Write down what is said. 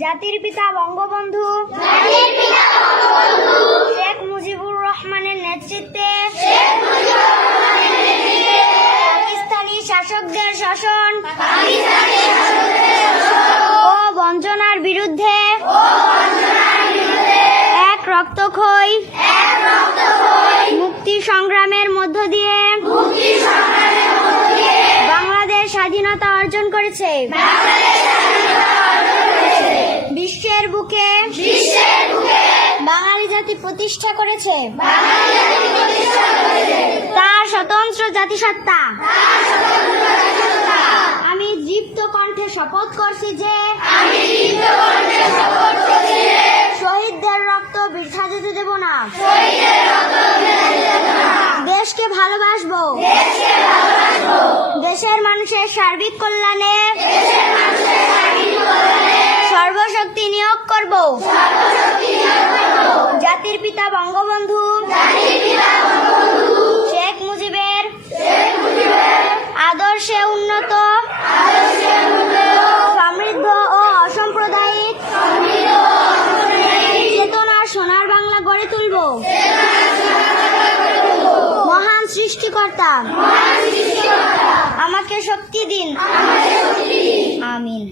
জাতির পিতা বঙ্গবন্ধু শেখ মুজিবুর রহমানের নেতৃত্বে পাকিস্তানি শাসকদের শাসন ও বঞ্চনার বিরুদ্ধে এক রক্তক্ষয়ী মুক্তি সংগ্রামের মধ্য দিয়ে বাংলাদেশ স্বাধীনতা অর্জন করেছে। বিশ্বের বুকে বাঙালি জাতি প্রতিষ্ঠা করেছে তার স্বতন্ত্র জাতিসত্তা। আমি দীপ্ত কণ্ঠে শপথ করছি যে শহীদদের রক্ত বৃথা যেতে দেব না। দেশকে ভালোবাসবো, দেশের মানুষের সার্বিক কল্যাণে সর্বশক্তি নিয়োগ করব। জাতির পিতা বঙ্গবন্ধু শেখ মুজিবের আদর্শে উন্নত, সমৃদ্ধ ও অসাম্প্রদায়িক চেতনার সোনার বাংলা গড়ে তুলব। মহান সৃষ্টিকর্তা আমাকে শক্তি দিন। আমিন।